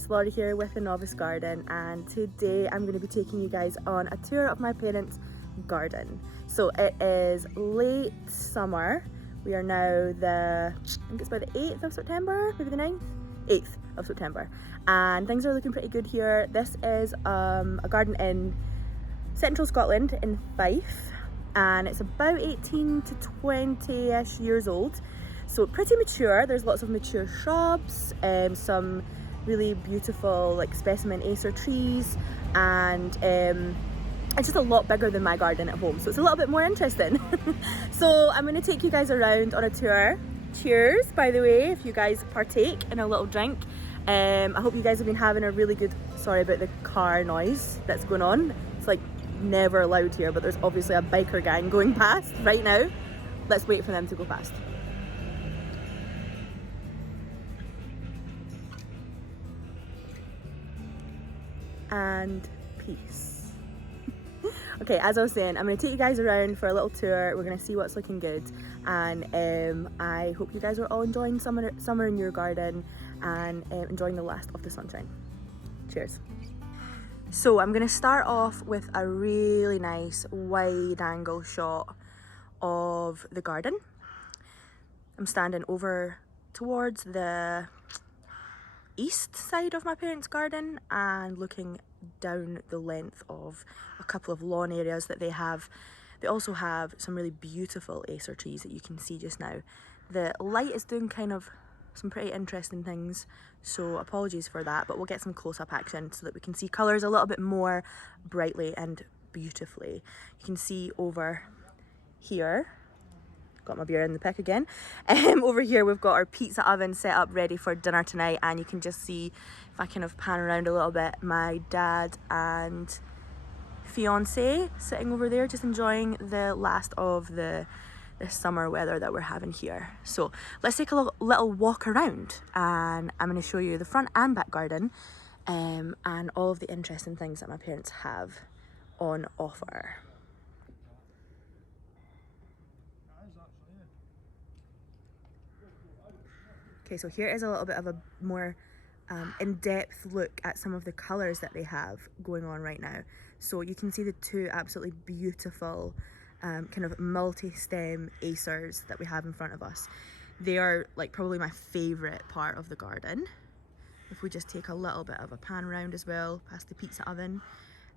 it's Laurie here with the Novice Garden, and today I'm going to be taking you guys on a tour of my parents' garden. So it is late summer. We are now I think it's about the 8th of September, maybe the 9th? 8th of September. And things are looking pretty good here. This is a garden in central Scotland in Fife, and it's about 18 to 20-ish years old. So pretty mature. There's lots of mature shrubs, some really beautiful like specimen acer trees, and it's just a lot bigger than my garden at home, so it's a little bit more interesting. So I'm going to take you guys around on a tour. Cheers, by the way, if you guys partake in a little drink. I hope you guys have been having a really good, sorry about the car noise that's going on. It's like never allowed here, but there's obviously a biker gang going past right now. Let's wait for them to go past. And peace. Okay, as I was saying, I'm going to take you guys around for a little tour. We're going to see what's looking good, and I hope you guys are all enjoying summer in your garden and enjoying the last of the sunshine. Cheers. So I'm going to start off with a really nice wide angle shot of the garden. I'm standing over towards the east side of my parents' garden and looking down the length of a couple of lawn areas that they have. They also have some really beautiful acer trees that you can see just now. The light is doing kind of some pretty interesting things, so apologies for that, but we'll get some close-up action so that we can see colours a little bit more brightly and beautifully. You can see over here, got my beer in the pick again. Over here we've got our pizza oven set up ready for dinner tonight, and you can just see, if I kind of pan around a little bit, my dad and fiance sitting over there just enjoying the last of the summer weather that we're having here. So let's take a little walk around, and I'm going to show you the front and back garden and all of the interesting things that my parents have on offer. Okay, so here is a little bit of a more in-depth look at some of the colours that they have going on right now. So you can see the two absolutely beautiful kind of multi-stem acers that we have in front of us. They are like probably my favourite part of the garden. If we just take a little bit of a pan around as well, past the pizza oven,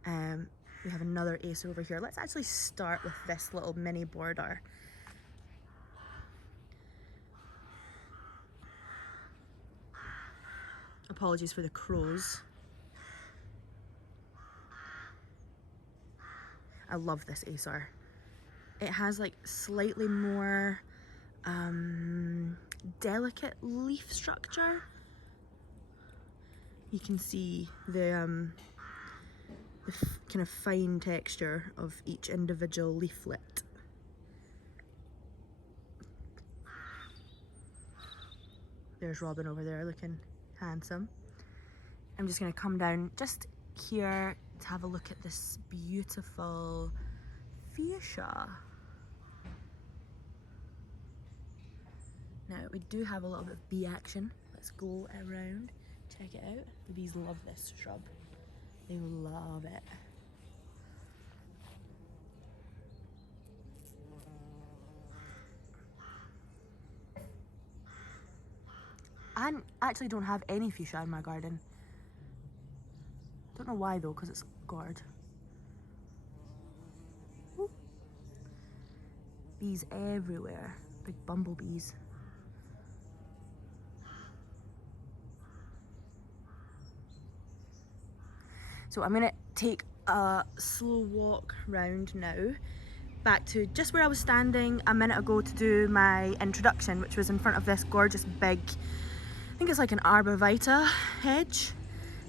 we have another acer over here. Let's actually start with this little mini border. Apologies for the crows. I love this acer. It has like slightly more delicate leaf structure. You can see the kind of fine texture of each individual leaflet. There's Robin over there looking handsome. I'm just going to come down just here to have a look at this beautiful fuchsia. Now we do have a little bit of bee action. Let's go around, check it out. The bees love this shrub. They love it. I actually don't have any fuchsia in my garden. Don't know why though, because it's gourd. Ooh. Bees everywhere, big bumblebees. So I'm gonna take a slow walk round now, back to just where I was standing a minute ago to do my introduction, which was in front of this gorgeous big, I think it's like an arborvitae hedge.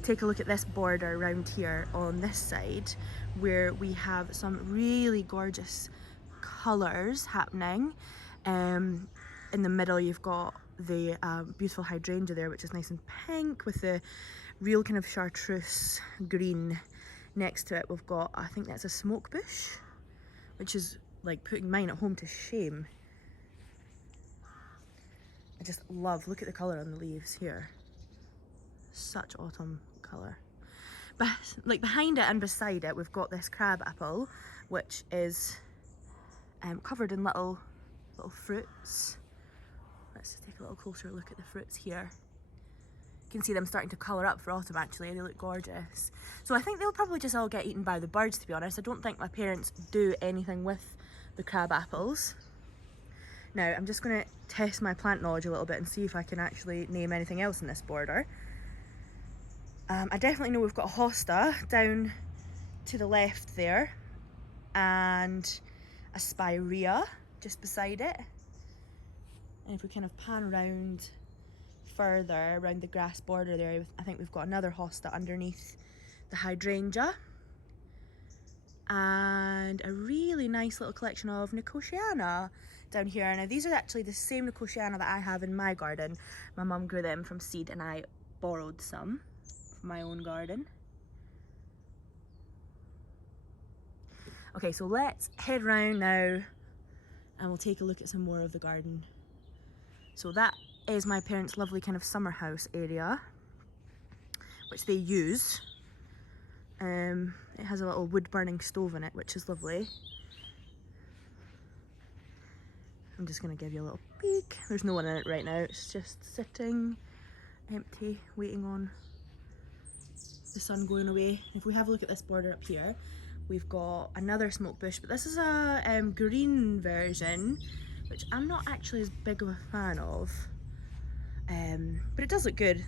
Take a look at this border around here on this side, where we have some really gorgeous colours happening. In the middle you've got the beautiful hydrangea there, which is nice and pink with the real kind of chartreuse green. Next to it we've got, I think that's a smoke bush, which is like putting mine at home to shame. I just love, look at the colour on the leaves here. Such autumn colour. But like behind it and beside it, we've got this crab apple, which is covered in little fruits. Let's just take a little closer look at the fruits here. You can see them starting to colour up for autumn actually, they look gorgeous. So I think they'll probably just all get eaten by the birds, to be honest. I don't think my parents do anything with the crab apples. Now I'm just going to test my plant knowledge a little bit and see if I can actually name anything else in this border. I definitely know we've got a hosta down to the left there, and a spirea just beside it. And if we kind of pan around further around the grass border there, I think we've got another hosta underneath the hydrangea, and a really nice little collection of nicotiana down here. Now these are actually the same nicotiana that I have in my garden. My mum grew them from seed and I borrowed some from my own garden. Okay, so let's head round now and we'll take a look at some more of the garden. So that is my parents' lovely kind of summer house area, which they use. It has a little wood burning stove in it, which is lovely. I'm just gonna give you a little peek. There's no one in it right now, it's just sitting empty, waiting on the sun going away. If we have a look at this border up here, we've got another smoke bush, but this is a green version, which I'm not actually as big of a fan of. But it does look good.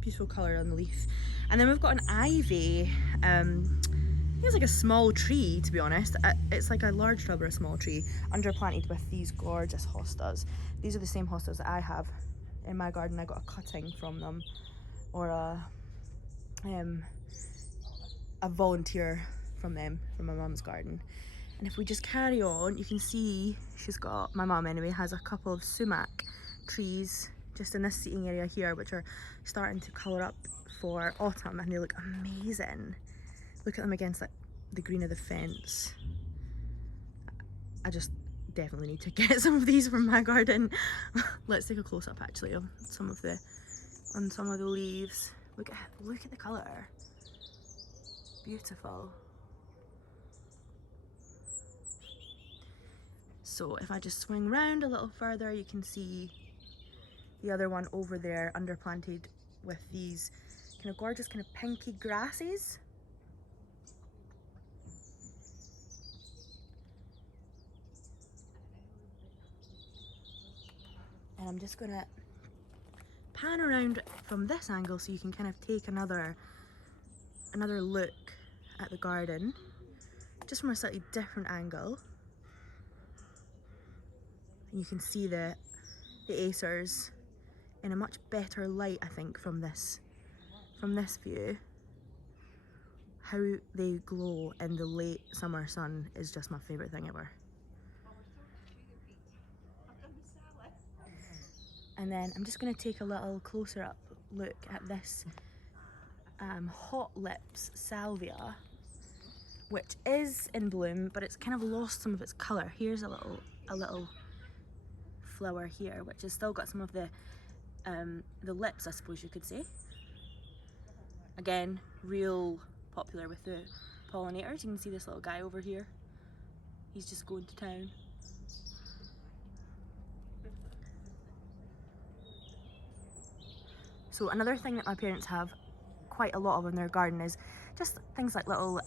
Beautiful colour on the leaf. And then we've got an ivy. I think it's like a small tree, to be honest. It's like a large shrub or a small tree, underplanted with these gorgeous hostas. These are the same hostas that I have in my garden. I got a cutting from them, or a volunteer from them, from my mum's garden. And if we just carry on, you can see she's got, my mum anyway, has a couple of sumac trees just in this seating area here, which are starting to colour up for autumn, and they look amazing. Look at them against the green of the fence. I just definitely need to get some of these from my garden. Let's take a close up actually of some of the leaves. Look at the colour. Beautiful. So if I just swing round a little further, you can see the other one over there underplanted with these kind of gorgeous kind of pinky grasses. And I'm just gonna pan around from this angle so you can kind of take another look at the garden, just from a slightly different angle. And you can see the acers in a much better light, I think, from this view. How they glow in the late summer sun is just my favourite thing ever. And then I'm just going to take a little closer up look at this hot lips salvia, which is in bloom, but it's kind of lost some of its colour. Here's a little flower here, which has still got some of the lips, I suppose you could say. Again, real popular with the pollinators. You can see this little guy over here. He's just going to town. So another thing that my parents have quite a lot of in their garden is just things like little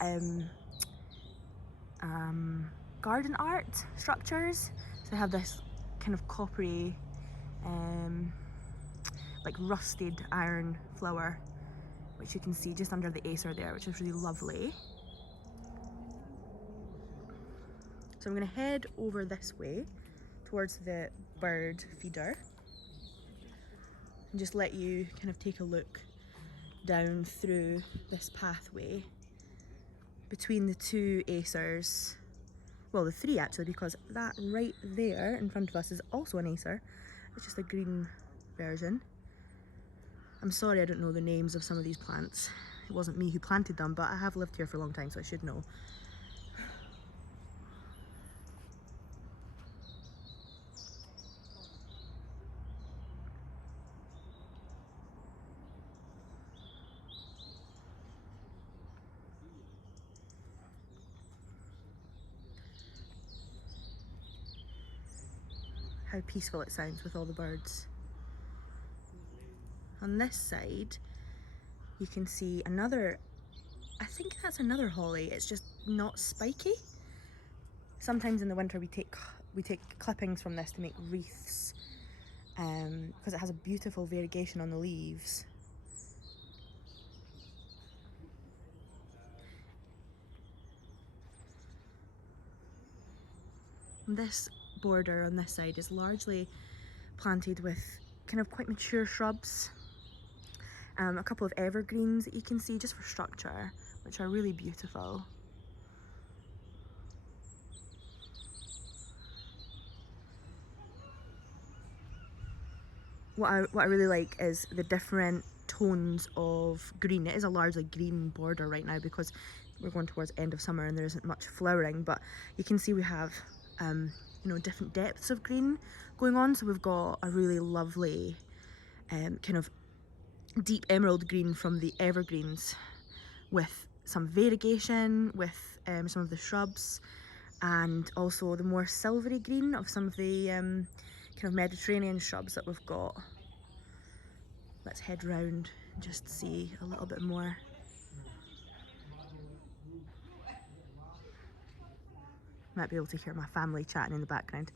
garden art structures. So they have this kind of coppery, like rusted iron flower, which you can see just under the acer there, which is really lovely. So I'm going to head over this way towards the bird feeder and just let you kind of take a look down through this pathway between the two acers. Well, the three actually, because that right there in front of us is also an acer. It's just a green version. I'm sorry I don't know the names of some of these plants. It wasn't me who planted them, but I have lived here for a long time, so I should know. how peaceful it sounds with all the birds. On this side, you can see another, I think that's another holly, it's just not spiky. Sometimes in the winter we take clippings from this to make wreaths, because it has a beautiful variegation on the leaves. This border on this side is largely planted with kind of quite mature shrubs. A couple of evergreens that you can see just for structure, which are really beautiful. What I really like is the different tones of green. It is a largely green border right now because we're going towards end of summer and there isn't much flowering, but you can see we have you know, different depths of green going on. So we've got a really lovely kind of deep emerald green from the evergreens, with some variegation with some of the shrubs, and also the more silvery green of some of the kind of Mediterranean shrubs that we've got. Let's head round and just see a little bit more. Might be able to hear my family chatting in the background.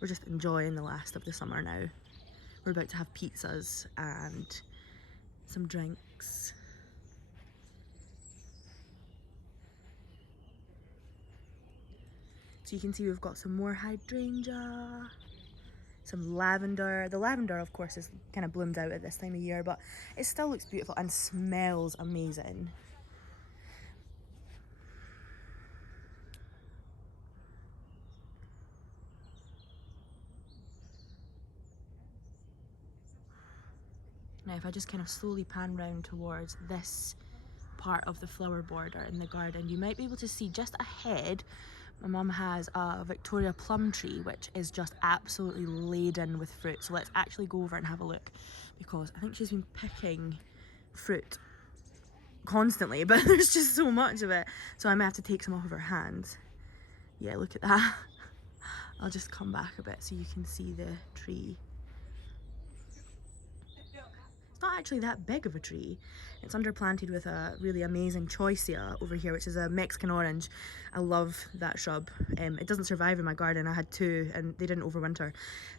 We're just enjoying the last of the summer now. We're about to have pizzas and some drinks. So you can see we've got some more hydrangea, some lavender. The lavender, of course, is kind of bloomed out at this time of year, but it still looks beautiful and smells amazing. Now, if I just kind of slowly pan round towards this part of the flower border in the garden, you might be able to see just ahead, my mum has a Victoria plum tree, which is just absolutely laden with fruit. So let's actually go over and have a look, because I think she's been picking fruit constantly, but there's just so much of it. So I might have to take some off of her hands. Yeah, look at that. I'll just come back a bit so you can see the tree. It's not actually that big of a tree. It's underplanted with a really amazing choicea over here, which is a Mexican orange. I love that shrub. It doesn't survive in my garden. I had two and they didn't overwinter.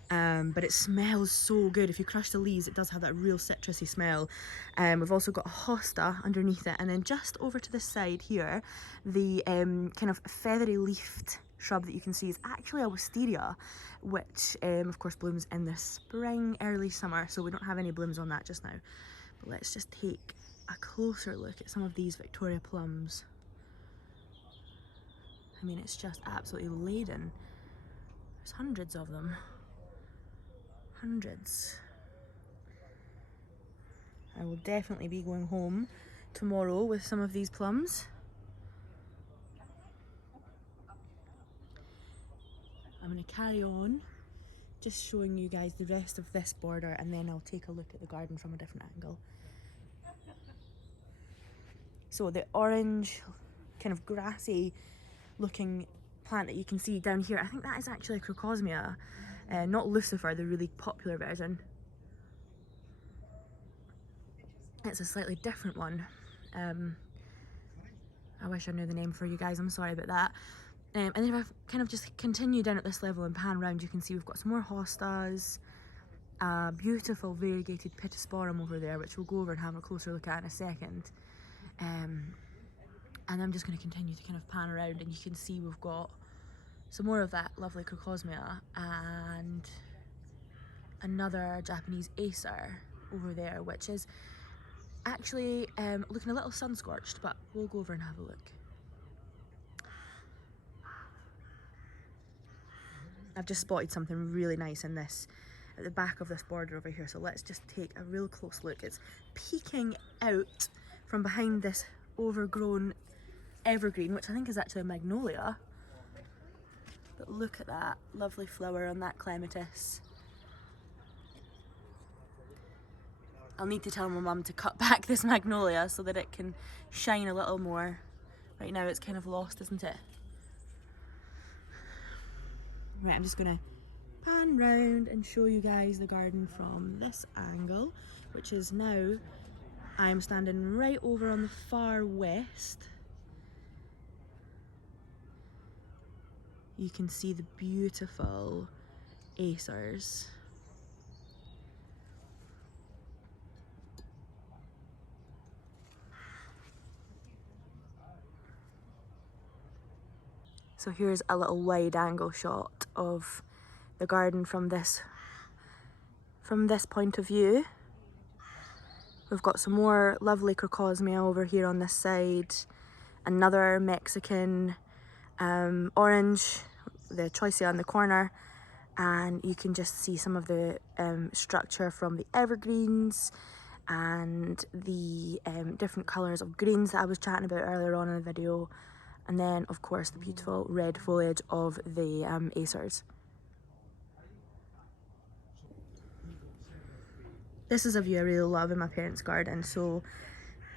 But it smells so good. If you crush the leaves, it does have that real citrusy smell. We've also got a hosta underneath it. And then just over to this side here, the kind of feathery leafed shrub that you can see is actually a wisteria, which of course blooms in the spring, early summer, so we don't have any blooms on that just now. But let's just take a closer look at some of these Victoria plums. I mean, it's just absolutely laden. There's hundreds of them. Hundreds. I will definitely be going home tomorrow with some of these plums. I'm going to carry on just showing you guys the rest of this border, and then I'll take a look at the garden from a different angle. So the orange kind of grassy looking plant that you can see down here, I think that is actually a crocosmia, not Lucifer, the really popular version. It's a slightly different one. I wish I knew the name for you guys, I'm sorry about that. And then if I kind of just continue down at this level and pan around, you can see we've got some more hostas, a beautiful variegated pittosporum over there, which we'll go over and have a closer look at in a second. And I'm just going to continue to kind of pan around, and you can see we've got some more of that lovely crocosmia and another Japanese acer over there, which is actually looking a little sun-scorched, but we'll go over and have a look. I've just spotted something really nice in this, at the back of this border over here, so let's just take a real close look. It's peeking out from behind this overgrown evergreen, which I think is actually a magnolia. But look at that lovely flower on that clematis. I'll need to tell my mum to cut back this magnolia so that it can shine a little more. Right now it's kind of lost, isn't it? Right, I'm just gonna pan pan round and show you guys the garden from this angle, which is now, I'm standing right over on the far west. You can see the beautiful acers. So here's a little wide angle shot of the garden from this point of view. We've got some more lovely crocosmia over here on this side, another Mexican orange, the choicea in the corner, and you can just see some of the structure from the evergreens and the different colours of greens that I was chatting about earlier on in the video, and then of course the beautiful red foliage of the acers. This is a view I really love in my parents' garden. So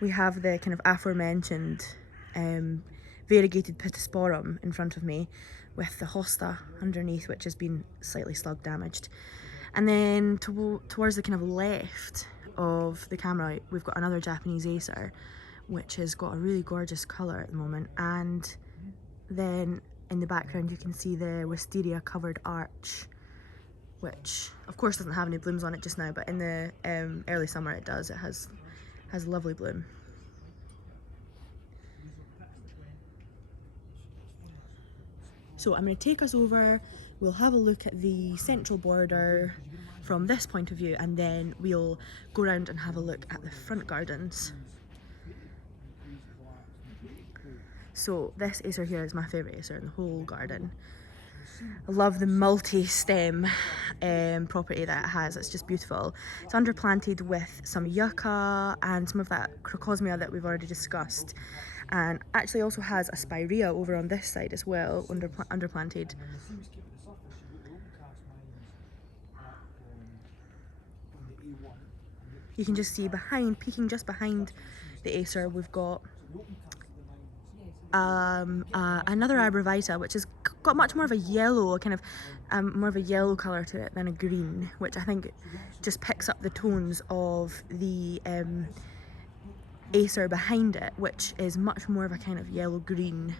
we have the kind of aforementioned variegated pittosporum in front of me, with the hosta underneath, which has been slightly slug damaged. And then towards the kind of left of the camera, we've got another Japanese acer, which has got a really gorgeous colour at the moment. And then in the background you can see the wisteria covered arch, which of course doesn't have any blooms on it just now, but in the early summer it does. It has lovely bloom. So I'm going to take us over, we'll have a look at the central border from this point of view, and then we'll go around and have a look at the front gardens. So this acer here is my favourite acer in the whole garden. I love the multi-stem property that it has. It's just beautiful. It's underplanted with some yucca and some of that crocosmia that we've already discussed, and actually also has a spirea over on this side as well, underplanted. You can just see behind, peeking just behind the acer, we've got another arborvitae, which has got much more of a yellow, kind of more of a yellow colour to it than a green, which I think just picks up the tones of the acer behind it, which is much more of a kind of yellow-green.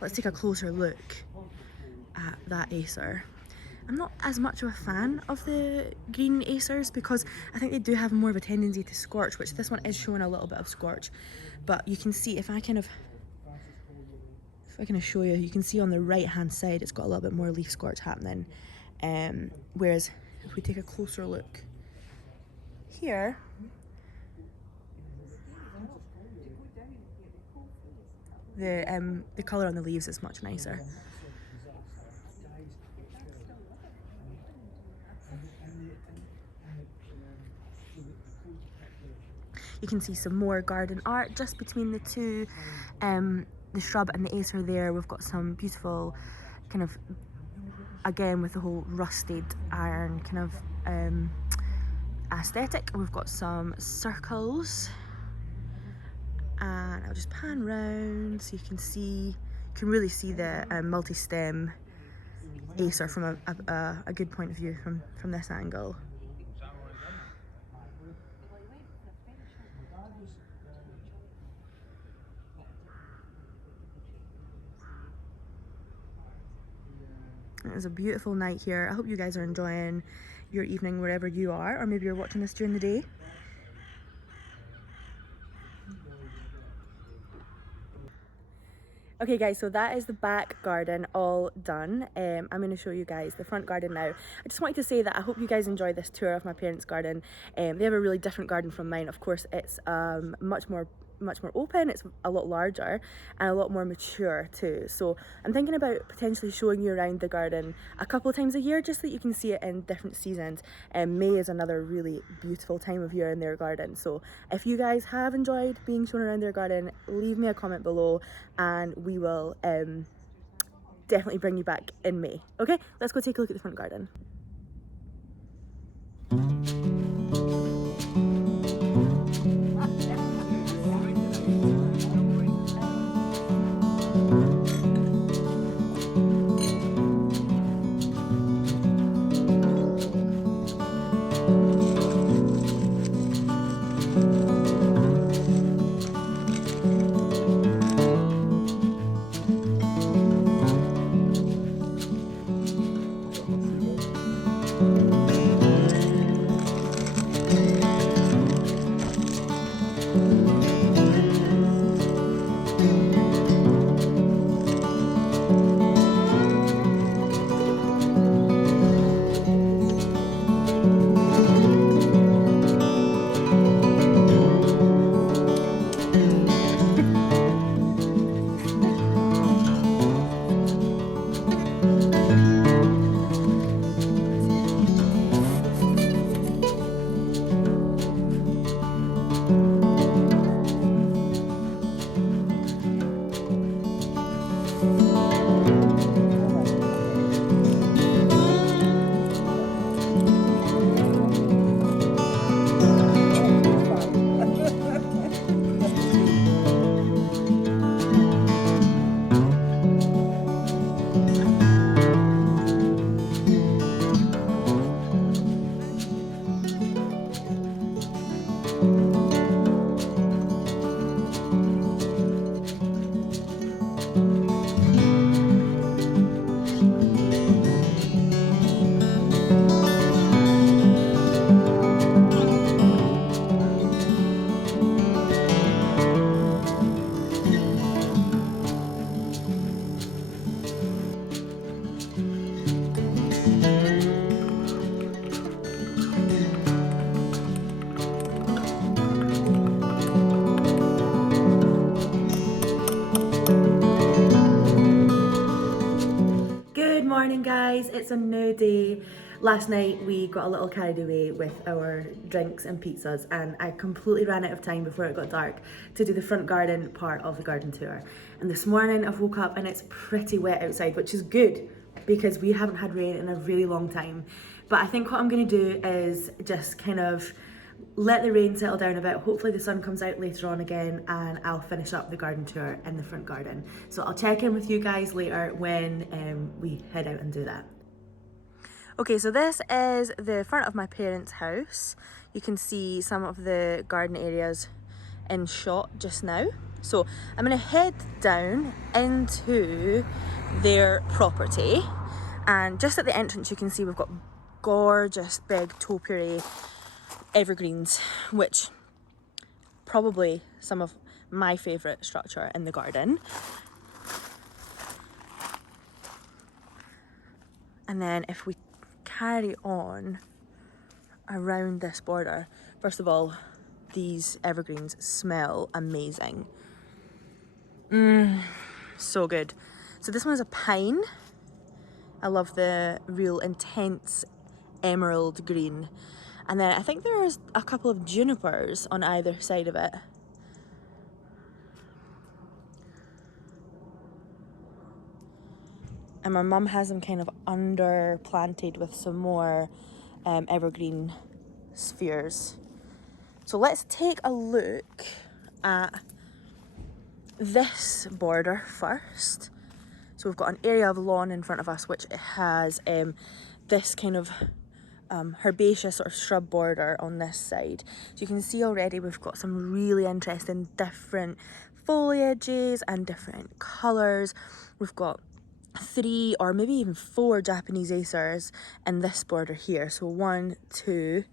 Let's take a closer look at that acer. I'm not as much of a fan of the green acers because I think they do have more of a tendency to scorch, which this one is showing a little bit of scorch. But you can see, if I kind of show you, you can see on the right hand side it's got a little bit more leaf scorch happening. Whereas if we take a closer look here, the colour on the leaves is much nicer. You can see some more garden art just between the two, the shrub and the acer there. We've got some beautiful kind of, again with the whole rusted iron kind of aesthetic. We've got some circles, and I'll just pan round so you can really see the multi-stem acer from a good point of view from this angle. It is a beautiful night here. I hope you guys are enjoying your evening wherever you are, or maybe you're watching this during the day. Okay guys, so that is the back garden all done. I'm going to show you guys the front garden now. I just wanted to say that I hope you guys enjoy this tour of my parents' garden. They have a really different garden from mine. Of course, it's much more open, it's a lot larger and a lot more mature too. So I'm thinking about potentially showing you around the garden a couple of times a year, just so that you can see it in different seasons. May is another really beautiful time of year in their garden. So if you guys have enjoyed being shown around their garden, leave me a comment below and we will definitely bring you back in May. Okay, let's go take a look at the front garden. morning guys, it's a new day. Last night we got a little carried away with our drinks and pizzas and I completely ran out of time before it got dark to do the front garden part of the garden tour. And this morning I've woke up and it's pretty wet outside, which is good because we haven't had rain in a really long time. But I think what I'm going to do is just kind of let the rain settle down a bit. Hopefully the sun comes out later on again and I'll finish up the garden tour in the front garden. So I'll check in with you guys later when we head out and do that. Okay, so this is the front of my parents' house. You can see some of the garden areas in shot just now. So I'm gonna head down into their property, and just at the entrance you can see we've got gorgeous big topiary evergreens, which probably some of my favourite structure in the garden. And then if we carry on around this border, first of all, these evergreens smell amazing. So good. So this one is a pine. I love the real intense emerald green. And then I think there's a couple of junipers on either side of it. And my mum has them kind of underplanted with some more evergreen spheres. So let's take a look at this border first. So we've got an area of lawn in front of us which has this kind of herbaceous sort of shrub border on this side. So you can see already we've got some really interesting different foliages and different colours. We've got 3 or maybe even 4 Japanese acers in this border here. So 1, 2,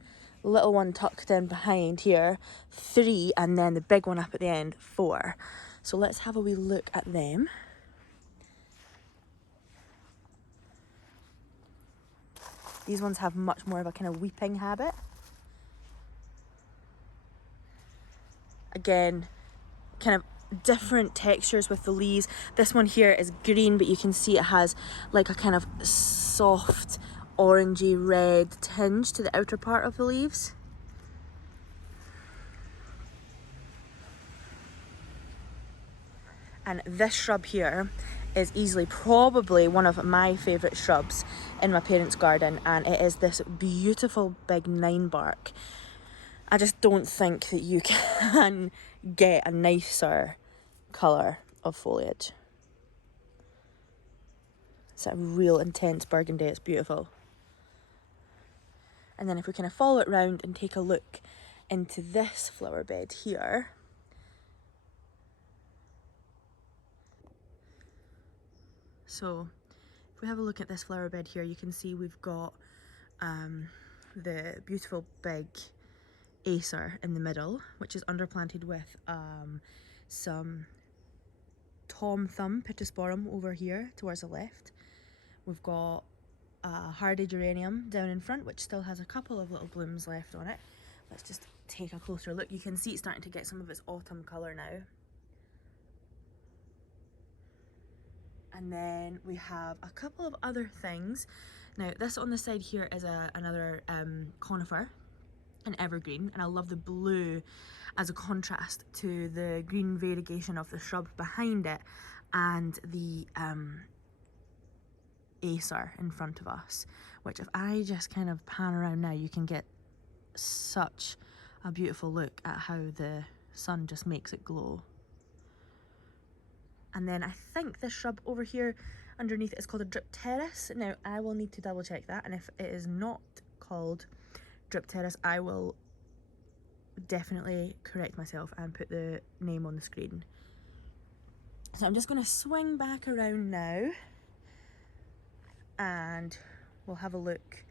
little one tucked in behind here, 3, and then the big one up at the end, 4. So let's have a wee look at them. These ones have much more of a kind of weeping habit. Again, kind of different textures with the leaves. This one here is green, but you can see it has like a kind of soft orangey red tinge to the outer part of the leaves. And this shrub here is easily probably one of my favourite shrubs in my parents' garden, and it is this beautiful big 9-bark. I just don't think that you can get a nicer colour of foliage. It's a real intense burgundy, it's beautiful. And then if we kind of follow it round and take a look into this flower bed here, so if we have a look at this flower bed here, you can see we've got the beautiful big acer in the middle, which is underplanted with some Tom Thumb Pittosporum over here towards the left. We've got a hardy geranium down in front, which still has a couple of little blooms left on it. Let's just take a closer look. You can see it's starting to get some of its autumn colour now. And then we have a couple of other things. Now this on the side here is another conifer, an evergreen, and I love the blue as a contrast to the green variegation of the shrub behind it and the acer in front of us, which if I just kind of pan around now, you can get such a beautiful look at how the sun just makes it glow. And then I think this shrub over here underneath it is called a dipteris. Now I will need to double check that, and if it is not called dipteris, I will definitely correct myself and put the name on the screen. So I'm just going to swing back around now and we'll have a look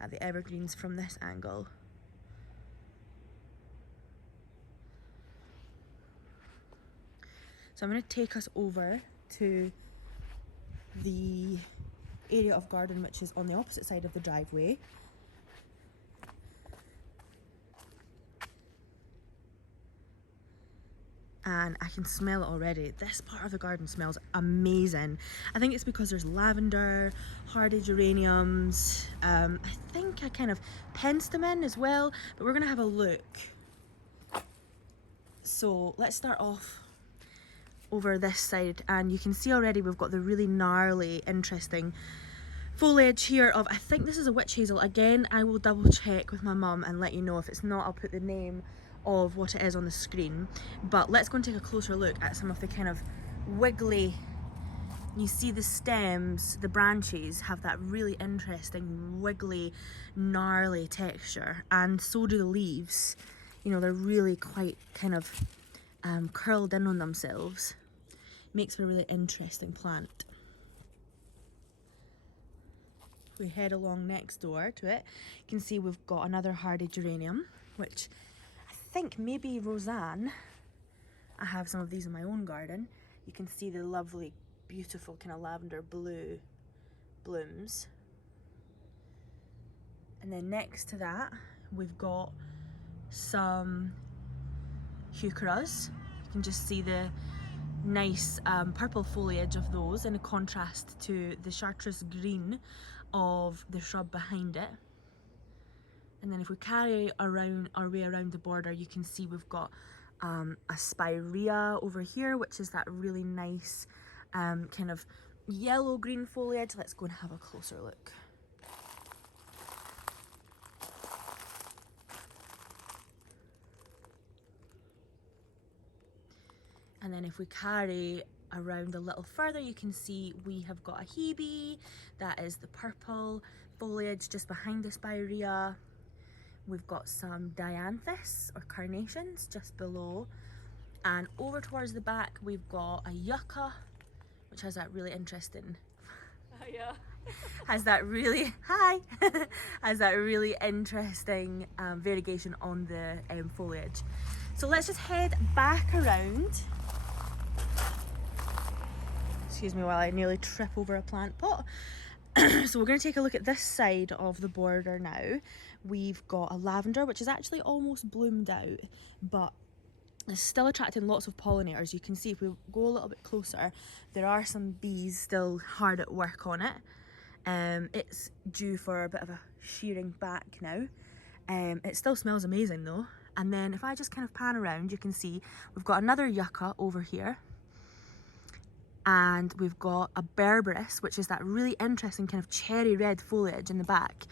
at the evergreens from this angle. So I'm going to take us over to the area of garden which is on the opposite side of the driveway. And and I can smell it already. This part of the garden smells amazing. I think it's because there's lavender, hardy geraniums, I think a kind of penstemon as well, but we're gonna have a look. So let's start off over this side, and you can see already we've got the really gnarly, interesting foliage here of, I think this is a witch hazel. Again, I will double check with my mum and let you know. If it's not, I'll put the name of what it is on the screen. But let's go and take a closer look at some of the kind of wiggly, you see the stems, the branches have that really interesting wiggly, gnarly texture, and so do the leaves. You know, they're really quite kind of curled in on themselves. Makes for a really interesting plant. We head along next door to it, you can see we've got another hardy geranium, which I think maybe Roseanne. I have some of these in my own garden. You can see the lovely, beautiful kind of lavender blue blooms. And then next to that, we've got some heucheras. You can just see the nice purple foliage of those in contrast to the chartreuse green of the shrub behind it. And then if we carry around our way around the border, you can see we've got a spirea over here, which is that really nice kind of yellow green foliage. Let's go and have a closer look. And then if we carry around a little further, you can see we have got a hebe. That is the purple foliage just behind the spirea. We've got some dianthus or carnations just below. And over towards the back, we've got a yucca, which has that really interesting... Yeah. has that really... Hi! has that really interesting variegation on the foliage. So let's just head back around. Excuse me while I nearly trip over a plant pot. So we're going to take a look at this side of the border now. We've got a lavender, which is actually almost bloomed out, but it's still attracting lots of pollinators. You can see if we go a little bit closer, there are some bees still hard at work on it. It's due for a bit of a shearing back now. It still smells amazing though. And then if I just kind of pan around, you can see we've got another yucca over here. And we've got a berberis, which is that really interesting kind of cherry red foliage in the back,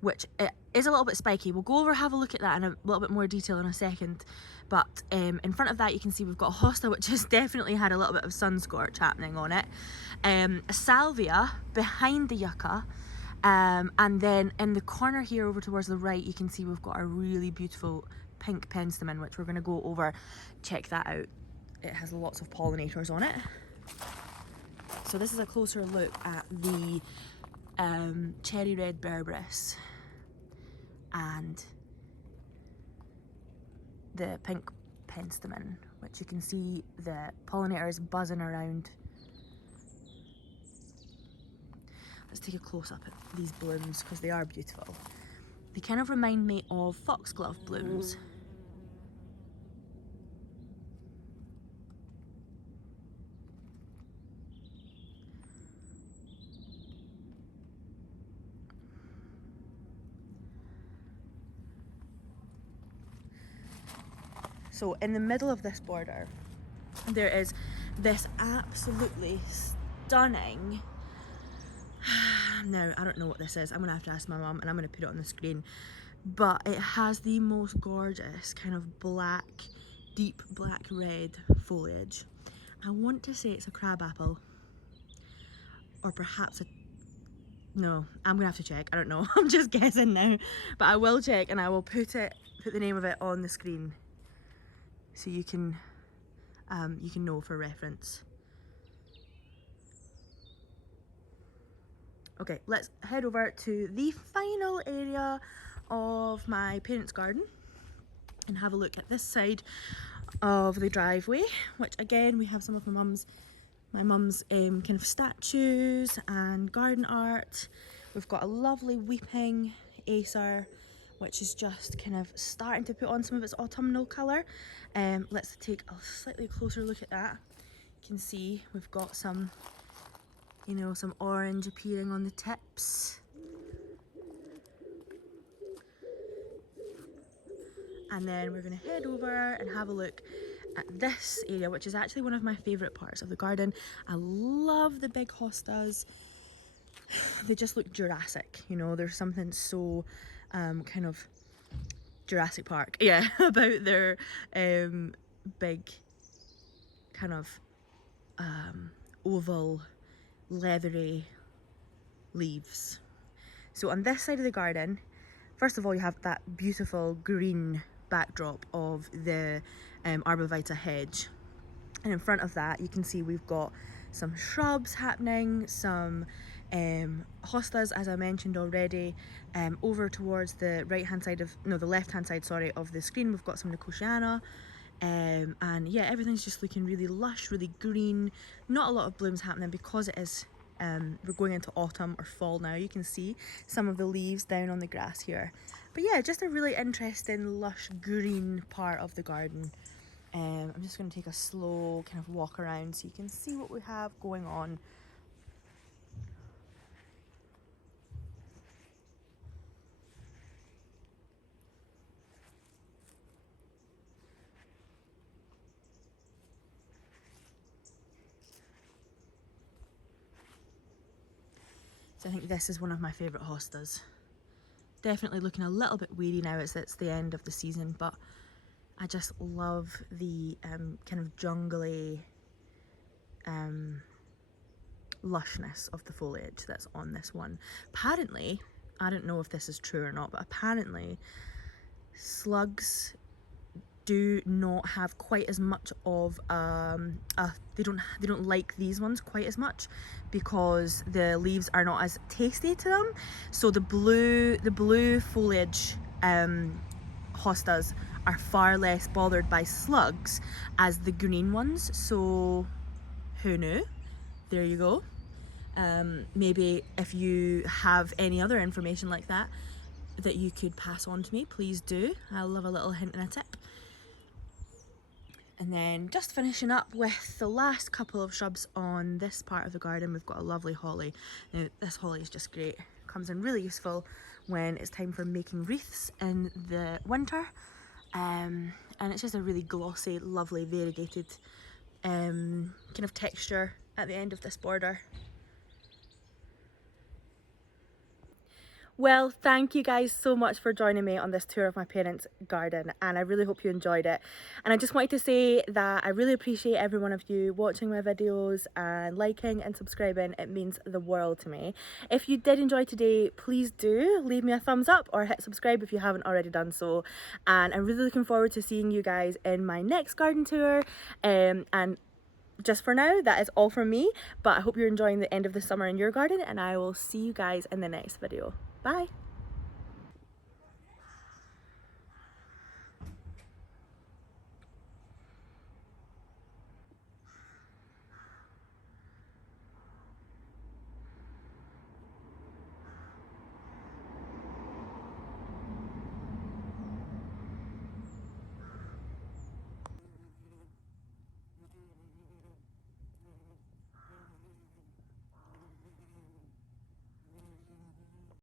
which it is a little bit spiky. We'll go over, have a look at that in a little bit more detail in a second. But in front of that, you can see we've got a hosta, which has definitely had a little bit of sun scorch happening on it. A salvia behind the yucca. And then in the corner here over towards the right, you can see we've got a really beautiful pink penstemon, which we're going to go over, check that out. It has lots of pollinators on it. So this is a closer look at the cherry red berberis and the pink penstemon, which you can see the pollinators buzzing around. Let's take a close up at these blooms because they are beautiful. They kind of remind me of foxglove blooms. So in the middle of this border, there is this absolutely stunning, now I don't know what this is, I'm gonna have to ask my mum and I'm gonna put it on the screen, but it has the most gorgeous kind of black, deep black red foliage. I want to say it's a crabapple, or perhaps a, no, I'm gonna have to check, I don't know, I'm just guessing now, but I will check and I will put the name of it on the screen, so you can know for reference. Okay, let's head over to the final area of my parents' garden and have a look at this side of the driveway, which again we have some of my mum's kind of statues and garden art. We've got a lovely weeping acer which is just kind of starting to put on some of its autumnal colour. Let's take a slightly closer look at that. You can see we've got some, you know, some orange appearing on the tips. And then we're going to head over and have a look at this area, which is actually one of my favourite parts of the garden. I love the big hostas. They just look Jurassic, you know, there's something so kind of Jurassic Park, yeah, about their big kind of oval, leathery leaves. So on this side of the garden, first of all, you have that beautiful green backdrop of the arborvitae hedge, and in front of that you can see we've got some shrubs happening, some hostas, as I mentioned already. Over towards the right hand side of, no, the left hand side, sorry, of the screen, we've got some nicotiana, and yeah, everything's just looking really lush, really green. Not a lot of blooms happening because it is we're going into autumn or fall now. You can see some of the leaves down on the grass here, but yeah, just a really interesting lush green part of the garden. I'm just going to take a slow kind of walk around so you can see what we have going on. So I think this is one of my favourite hostas. Definitely looking a little bit weedy now as it's the end of the season, but I just love the kind of jungly lushness of the foliage that's on this one. Apparently, I don't know if this is true or not, but apparently slugs do not have quite as much of they don't like these ones quite as much because the leaves are not as tasty to them. So the blue foliage hostas are far less bothered by slugs as the green ones. So who knew? There you go. Maybe if you have any other information like that that you could pass on to me, please do. I love a little hint and a tip. And then just finishing up with the last couple of shrubs on this part of the garden, we've got a lovely holly. Now this holly is just great. Comes in really useful when it's time for making wreaths in the winter. And it's just a really glossy, lovely, variegated kind of texture at the end of this border. Well, thank you guys so much for joining me on this tour of my parents' garden, and I really hope you enjoyed it. And I just wanted to say that I really appreciate every one of you watching my videos and liking and subscribing. It means the world to me. If you did enjoy today, please do leave me a thumbs up or hit subscribe if you haven't already done so. And I'm really looking forward to seeing you guys in my next garden tour. And just for now, that is all from me, but I hope you're enjoying the end of the summer in your garden, and I will see you guys in the next video. Bye.